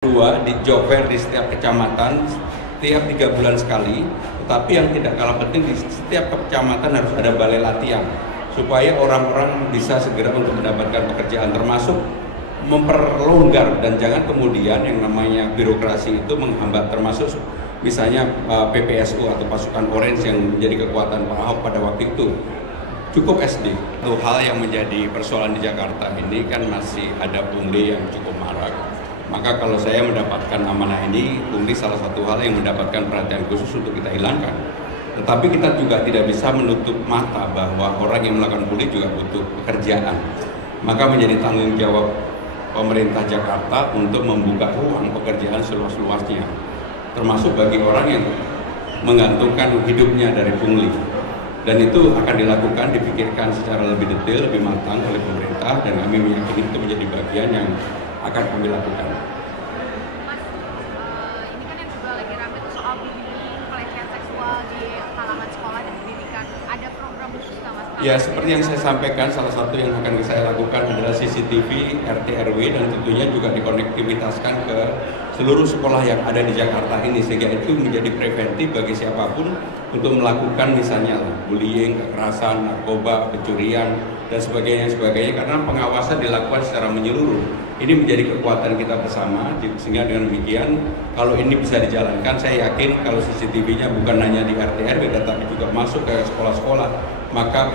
Dua di job fair di setiap kecamatan setiap 3 bulan sekali, tetapi yang tidak kalah penting di setiap kecamatan harus ada balai latihan supaya orang-orang bisa segera untuk mendapatkan pekerjaan, termasuk memperlonggar dan jangan kemudian yang namanya birokrasi itu menghambat, termasuk misalnya PPSU atau pasukan Orange yang menjadi kekuatan Pak Ahok pada waktu itu. Cukup SD. Itu hal yang menjadi persoalan di Jakarta ini kan masih ada pungli yang cukup marak. Maka kalau saya mendapatkan amanah ini, pungli salah satu hal yang mendapatkan perhatian khusus untuk kita hilangkan. Tetapi kita juga tidak bisa menutup mata bahwa orang yang melakukan pungli juga butuh pekerjaan. Maka menjadi tanggung jawab pemerintah Jakarta untuk membuka ruang pekerjaan seluas-luasnya, termasuk bagi orang yang menggantungkan hidupnya dari pungli. Dan itu akan dilakukan, dipikirkan secara lebih detail, lebih matang oleh pemerintah, dan kami meyakini itu menjadi bagian yang akan kami lakukan. Mas, ini kan yang juga lagi rame tuh soal bullying, pelecehan seksual di kalangan sekolah dan pendidikan. Ada program khusus nggak, Mas? Ya, seperti yang saya sampaikan, salah satu yang akan saya lakukan adalah CCTV, RT RW, dan tentunya juga dikonektivitaskan ke seluruh sekolah yang ada di Jakarta ini, sehingga itu menjadi preventif bagi siapapun untuk melakukan misalnya bullying, kekerasan, narkoba, pencurian, dan sebagainya, karena pengawasan dilakukan secara menyeluruh. Ini menjadi kekuatan kita bersama, sehingga dengan demikian kalau ini bisa dijalankan, saya yakin kalau CCTV-nya bukan hanya di RT RW tetapi juga masuk ke sekolah-sekolah, maka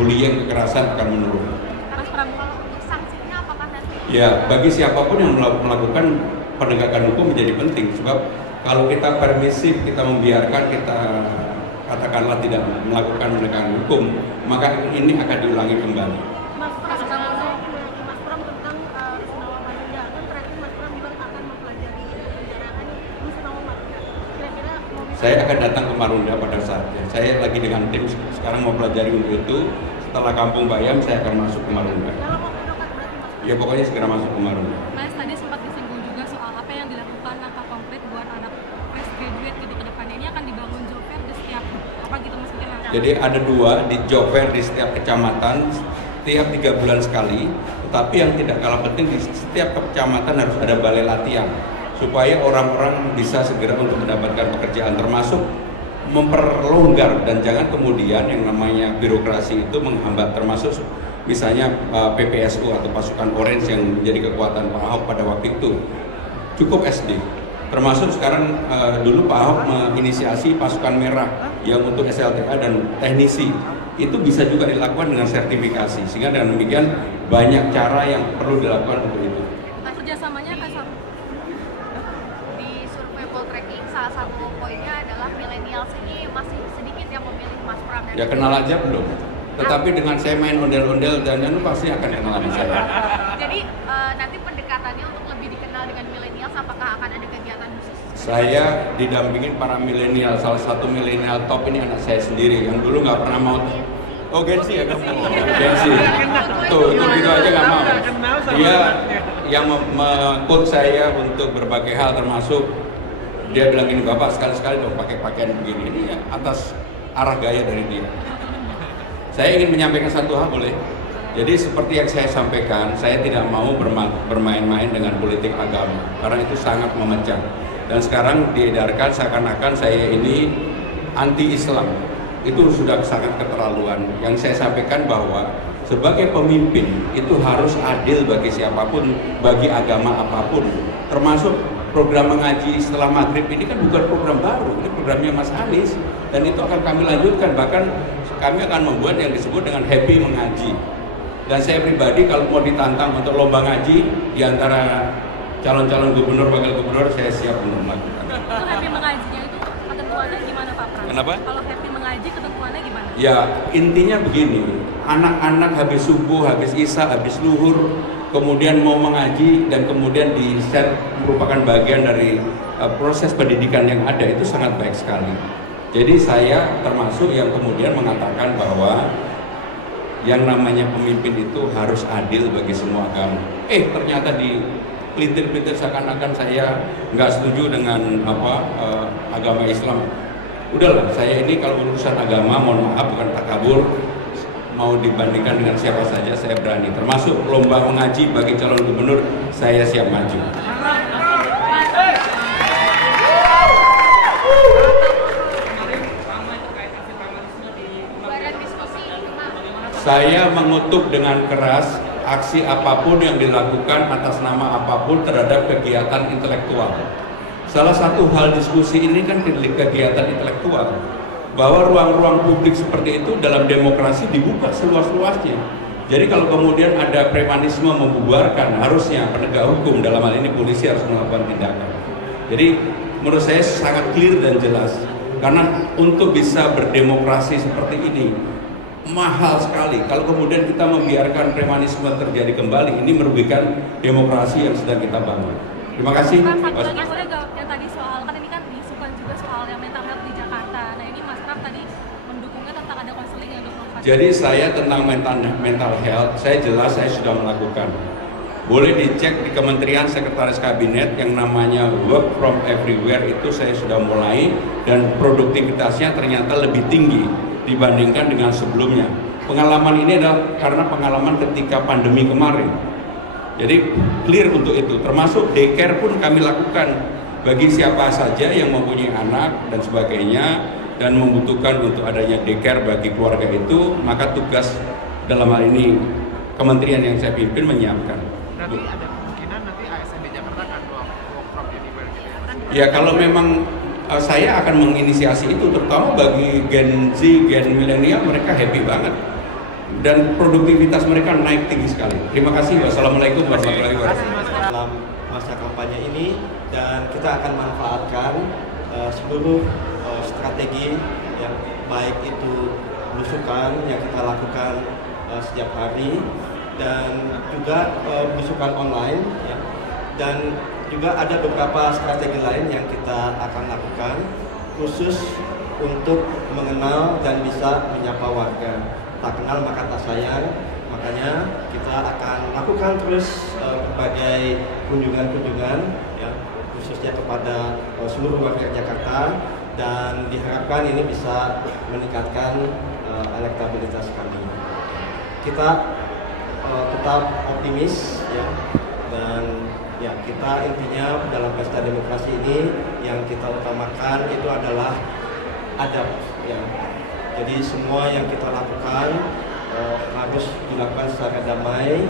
bullying, kekerasan akan menurun. Mas Pram, kalau untuk sanksinya apakah nanti? Ya, bagi siapapun yang melakukan penegakan hukum menjadi penting, sebab kalau kita permisif, kita membiarkan, kita katakanlah tidak melakukan penegakan hukum, maka ini akan diulangi kembali. Mas Pram tentang Rusunawa Marunda, kan terakhir Mas Pram juga akan mempelajari penjaraan Rusunawa Marunda. Kira-kira mau bisa? Saya akan datang ke Marunda pada saatnya. Saya lagi dengan tim sekarang mau pelajari untuk itu. Setelah Kampung Bayam, saya akan masuk ke Marunda. Kalau mau berangkat berarti Mas? Ya pokoknya segera masuk ke Marunda. Mas, tadi sempat disinggung juga soal apa yang dilakukan langkah konkret buat anak fresh graduate gitu ke depannya. Ini akan dibangun job fair di setiap apa gitu Mas mungkin langkah. Jadi ada 2 di job fair di setiap kecamatan setiap 3 bulan sekali. Tetapi yang tidak kalah penting di setiap kecamatan harus ada balai latihan supaya orang-orang bisa segera untuk mendapatkan pekerjaan, termasuk memperlonggar dan jangan kemudian yang namanya birokrasi itu menghambat, termasuk misalnya PPSU atau pasukan Orange yang menjadi kekuatan Pak Ahok pada waktu itu. Cukup SD. Termasuk sekarang dulu Pak Ahok menginisiasi pasukan merah yang untuk SLTA dan teknisi. Itu bisa juga dilakukan dengan sertifikasi, sehingga dengan demikian banyak cara yang perlu dilakukan untuk itu. Nah, kerjasamanya akan sama. Di survei Poltreking salah satu poinnya adalah milenials ini masih sedikit yang memilih Mas Pram. Ya kenal aja belum. Tetapi dengan saya main ondel-ondel dan itu pasti akan kenal sama saya. Jadi nanti pendekatannya untuk lebih dikenal dengan milenials, apakah akan ada kegiatan khusus? Saya didampingin para milenial, salah satu milenial top ini anak saya sendiri yang dulu nggak pernah mau. Oh Gensi ya kamu? Gensi. Tuh gitu aja nggak mau. Dia yang meng-coach saya untuk berbagai hal, termasuk dia bilang ini, Bapak sekali-sekali dong pakai pakaian begini. Ini ya, atas arah gaya dari dia. Saya ingin menyampaikan satu hal, boleh? Jadi seperti yang saya sampaikan, saya tidak mau bermain-main dengan politik agama karena itu sangat memecah. Dan sekarang diedarkan seakan-akan saya ini anti-Islam. Itu sudah sangat keterlaluan. Yang saya sampaikan bahwa sebagai pemimpin itu harus adil bagi siapapun, bagi agama apapun. Termasuk program mengaji setelah maghrib ini kan bukan program baru, ini programnya Mas Anies. Dan itu akan kami lanjutkan, bahkan kami akan membuat yang disebut dengan happy mengaji. Dan saya pribadi kalau mau ditantang untuk lomba ngaji di antara calon-calon gubernur, wakil gubernur, saya siap untuk melakukan. Itu happy mengajinya itu ketentuannya gimana Pak Pram? Kenapa? Kalau happy mengaji ketentuannya gimana? Ya intinya begini, anak-anak habis subuh, habis isya, habis luhur, kemudian mau mengaji dan kemudian di-set merupakan bagian dari proses pendidikan yang ada, itu sangat baik sekali. Jadi saya termasuk yang kemudian mengatakan bahwa yang namanya pemimpin itu harus adil bagi semua agama. Ternyata di pelintir-pelintir seakan-akan saya nggak setuju dengan agama Islam. Udahlah, saya ini kalau urusan agama, mohon maaf bukan takabur, mau dibandingkan dengan siapa saja saya berani. Termasuk lomba mengaji bagi calon gubernur, saya siap maju. Saya mengutuk dengan keras aksi apapun yang dilakukan atas nama apapun terhadap kegiatan intelektual. Salah satu hal diskusi ini kan kegiatan intelektual, bahwa ruang-ruang publik seperti itu dalam demokrasi dibuka seluas-luasnya. Jadi kalau kemudian ada premanisme membubarkan, harusnya penegak hukum, dalam hal ini polisi, harus melakukan tindakan. Jadi menurut saya sangat clear dan jelas, karena untuk bisa berdemokrasi seperti ini mahal sekali. Kalau kemudian kita membiarkan premanisme terjadi kembali, ini merugikan demokrasi yang sedang kita bangun. Terima kasih. Satu lagi boleh gak, yang tadi soal, kan ini kan diisukan juga soal yang mental health di Jakarta. Nah ini Mas Pram tadi mendukungnya tentang ada konseling yang 24 jam. Jadi saya tentang mental health, saya jelas saya sudah melakukan. Boleh dicek di Kementerian Sekretaris Kabinet yang namanya Work from Everywhere, itu saya sudah mulai, dan produktivitasnya ternyata lebih tinggi dibandingkan dengan sebelumnya. Pengalaman ini adalah karena pengalaman ketika pandemi kemarin. Jadi clear untuk itu, termasuk daycare pun kami lakukan bagi siapa saja yang mempunyai anak dan sebagainya dan membutuhkan untuk adanya daycare bagi keluarga itu, maka tugas dalam hal ini kementerian yang saya pimpin menyiapkan. Berarti ada kemungkinan nanti ASN di Jakarta akan work from anywhere gitu Ya ya? kalau memang saya akan menginisiasi itu, terutama bagi Gen Z, Gen milenial, mereka happy banget dan produktivitas mereka naik tinggi sekali. Terima kasih. Wassalamualaikum warahmatullahi wabarakatuh. Dalam masa kampanye ini, dan kita akan manfaatkan seluruh strategi yang baik itu belusukan yang kita lakukan setiap hari, dan juga belusukan online ya. Dan juga ada beberapa strategi lain yang kita akan lakukan khusus untuk mengenal dan bisa menyapa warga. Tak kenal maka tak sayang, makanya kita akan lakukan terus berbagai kunjungan-kunjungan ya, khususnya kepada seluruh warga Jakarta, dan diharapkan ini bisa meningkatkan elektabilitas kami. Kita tetap optimis ya, dan ya, kita intinya dalam pesta demokrasi ini yang kita utamakan itu adalah adab ya. Jadi semua yang kita lakukan harus dilakukan secara damai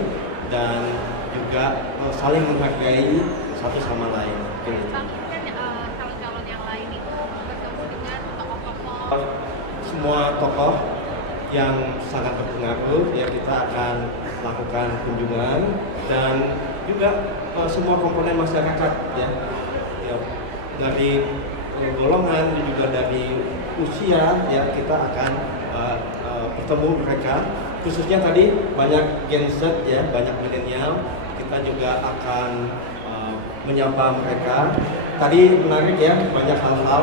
dan juga saling menghargai satu sama lain. Calon-calon yang lain itu bertemu dengan tokoh-tokoh. Semua tokoh yang sangat berpengaruh ya kita akan lakukan kunjungan, dan juga semua komponen masyarakat ya, dari golongan dan juga dari usia ya, kita akan bertemu mereka, khususnya tadi banyak Gen Z ya, banyak milenial, kita juga akan menyapa mereka. Tadi menarik ya, banyak hal-hal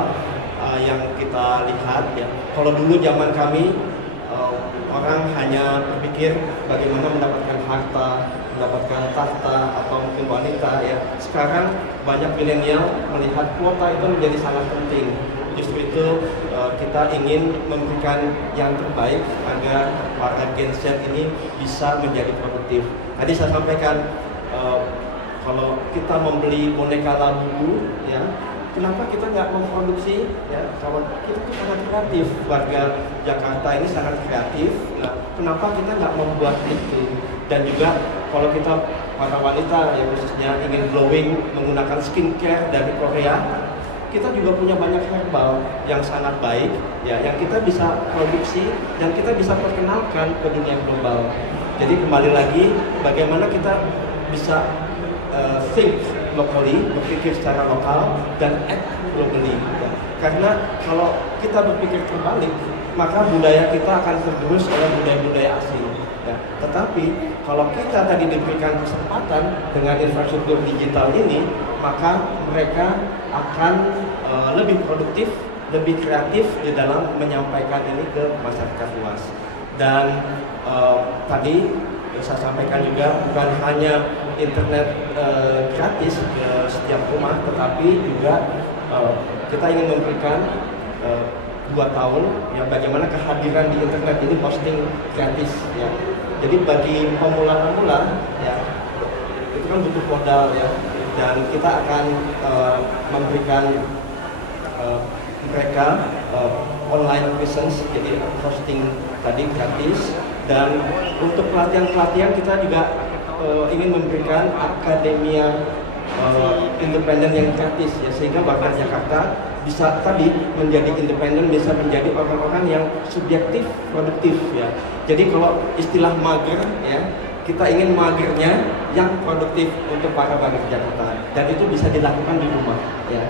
yang kita lihat ya. Kalau dulu zaman kami orang hanya berpikir bagaimana mendapatkan harta, mendapatkan tahta atau mungkin wanita ya. Sekarang banyak milenial melihat kuota itu menjadi sangat penting. Justru itu kita ingin memberikan yang terbaik agar para Gen Z ini bisa menjadi produktif. Tadi saya sampaikan kalau kita membeli boneka labu ya, kenapa kita nggak memproduksi ya? Kalau kita itu sangat kreatif, warga Jakarta ini sangat kreatif. Nah, kenapa kita nggak membuat itu? Dan juga kalau kita para wanita yang khususnya ingin glowing menggunakan skincare dari Korea, kita juga punya banyak herbal yang sangat baik ya, yang kita bisa produksi dan kita bisa perkenalkan ke dunia global. Jadi kembali lagi, bagaimana kita bisa think locally, berpikir secara lokal, dan act globally ya. Karena kalau kita berpikir terbalik, maka budaya kita akan tergerus oleh budaya-budaya asing ya. Tetapi kalau kita tadi diberikan kesempatan dengan infrastruktur digital ini, maka mereka akan lebih produktif, lebih kreatif di dalam menyampaikan ini ke masyarakat luas. Dan tadi saya sampaikan juga, bukan hanya internet gratis ke setiap rumah, tetapi juga kita ingin memberikan 2 tahun ya, bagaimana kehadiran di internet ini posting gratis ya. Jadi bagi pemula-pemula ya, itu kan butuh modal ya, dan kita akan memberikan mereka online presence, jadi hosting tadi gratis, Dan untuk pelatihan-pelatihan kita juga ingin memberikan akademia independen yang gratis ya, sehingga warga Jakarta bisa tadi menjadi independen, bisa menjadi orang-orang yang subjektif produktif ya. Jadi kalau istilah mager ya, kita ingin magernya yang produktif untuk para warga Jakarta, dan itu bisa dilakukan di rumah ya.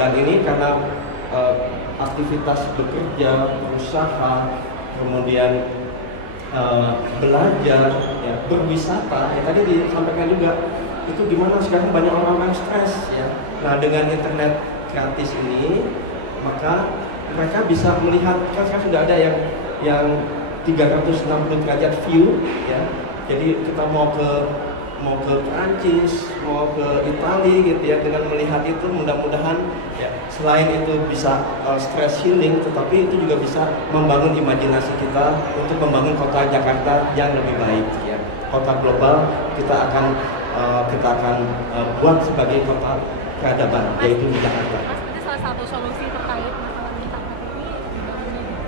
Dan ini karena aktivitas bekerja, berusaha, kemudian belajar, ya, berwisata. Ya, tadi disampaikan juga itu gimana sekarang banyak orang-orang stres ya. Nah dengan internet gratis ini maka mereka bisa melihat, kan sekarang sudah ada yang 360 derajat view ya. Jadi kita mau ke Perancis, mau ke Italia gitu ya, dengan melihat itu mudah-mudahan ya, selain itu bisa stress healing, tetapi itu juga bisa membangun imajinasi kita untuk membangun kota Jakarta yang lebih baik ya. Kota global kita akan buat sebagai kota peradaban, yaitu di Jakarta. Mas, itu salah satu solusi terkait masalah internet ini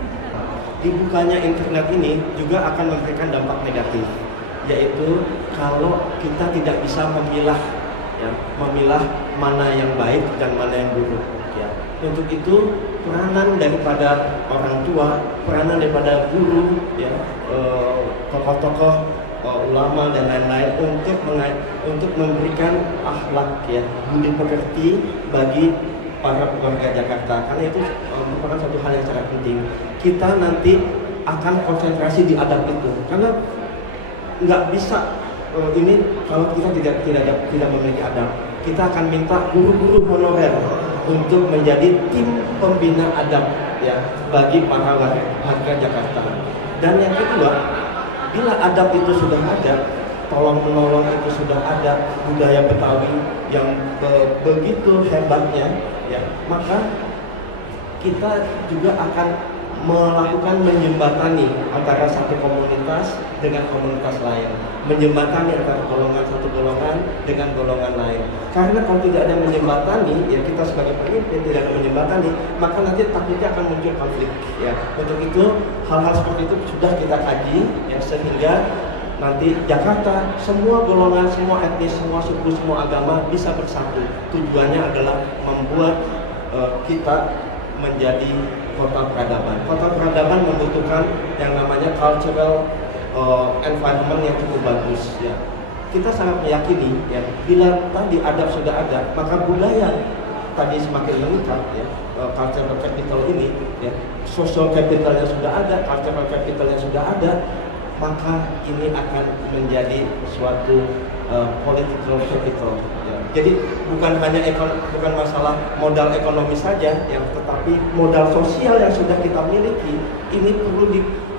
digital. Dibukanya internet ini juga akan memberikan dampak negatif, yaitu kalau kita tidak bisa memilah mana yang baik dan mana yang buruk ya. Untuk itu peranan daripada orang tua, peranan daripada guru ya, tokoh-tokoh, ulama dan lain-lain untuk memberikan akhlak ya, budi pekerti bagi para warga Jakarta, karena itu merupakan satu hal yang sangat penting. Kita nanti akan konsentrasi di adab itu, karena nggak bisa ini kalau kita tidak memiliki adab. Kita akan minta guru-guru honorer untuk menjadi tim pembina adab ya bagi para warga Jakarta. Dan yang kedua, bila adab itu sudah ada, tolong menolong itu sudah ada, budaya Betawi yang begitu hebatnya ya, maka kita juga akan melakukan menjembatani antara satu komunitas dengan komunitas lain, menjembatani antara satu golongan dengan golongan lain. Karena kalau tidak ada menjembatani, ya kita sebagai pemimpin tidak ada menjembatani, maka nanti takutnya akan muncul konflik. Ya, untuk itu hal-hal seperti itu sudah kita kaji, ya, sehingga nanti Jakarta semua golongan, semua etnis, semua suku, semua agama bisa bersatu. Tujuannya adalah membuat kita menjadi kota peradaban. Kota peradaban membutuhkan yang namanya cultural environment yang cukup bagus ya. Kita sangat meyakini ya, bila tadi adab sudah ada, maka budaya tadi semakin meningkat ya. Cultural capital ini ya, social capitalnya sudah ada, cultural capitalnya sudah ada, maka ini akan menjadi suatu political capital ya. Jadi bukan hanya bukan masalah modal ekonomi saja yang, tetapi modal sosial yang sudah kita miliki ini perlu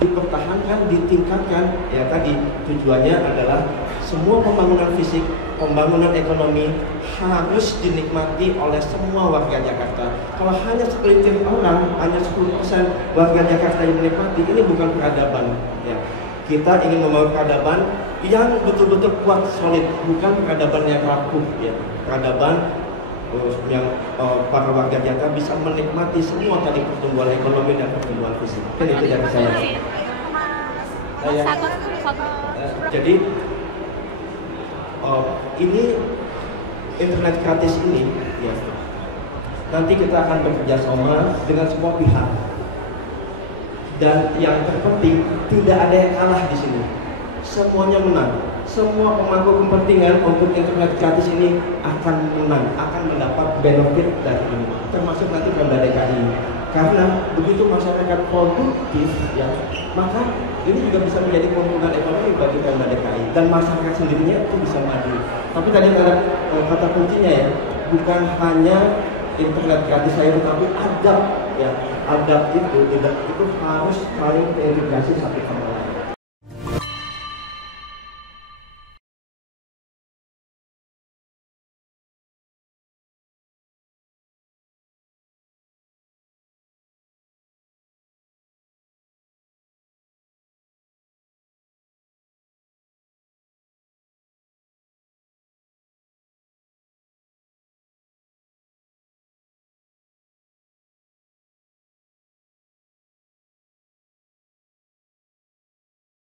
dipertahankan, ditingkatkan ya. Tadi tujuannya adalah semua pembangunan fisik, pembangunan ekonomi harus dinikmati oleh semua warga Jakarta. Kalau hanya segelintir orang, hanya 10% warga Jakarta yang menikmati, ini bukan peradaban ya. Kita ingin membangun peradaban yang betul-betul kuat, solid, bukan peradaban yang rapuh ya. Peradaban yang para warga Jakarta bisa menikmati semua tadi pertumbuhan ekonomi dan pertumbuhan fisik. Kan itu dari saya. Jadi ini internet gratis ini ya, nanti kita akan bekerja sama dengan semua pihak. Dan yang terpenting, tidak ada yang kalah di sini. Semuanya menang. Semua pemangku kepentingan untuk internet gratis ini akan menang, akan mendapat benefit dari ini, termasuk nanti Pemda DKI. Karena begitu masyarakat produktif, ya, maka ini juga bisa menjadi keuntungan ekonomi bagi Pemda DKI dan masyarakat sendirinya itu bisa maju. Tapi tadi ada kata kuncinya ya, bukan hanya internet gratis saja, tetapi adab ya. Adab itu harus saling terintegrasi satu sama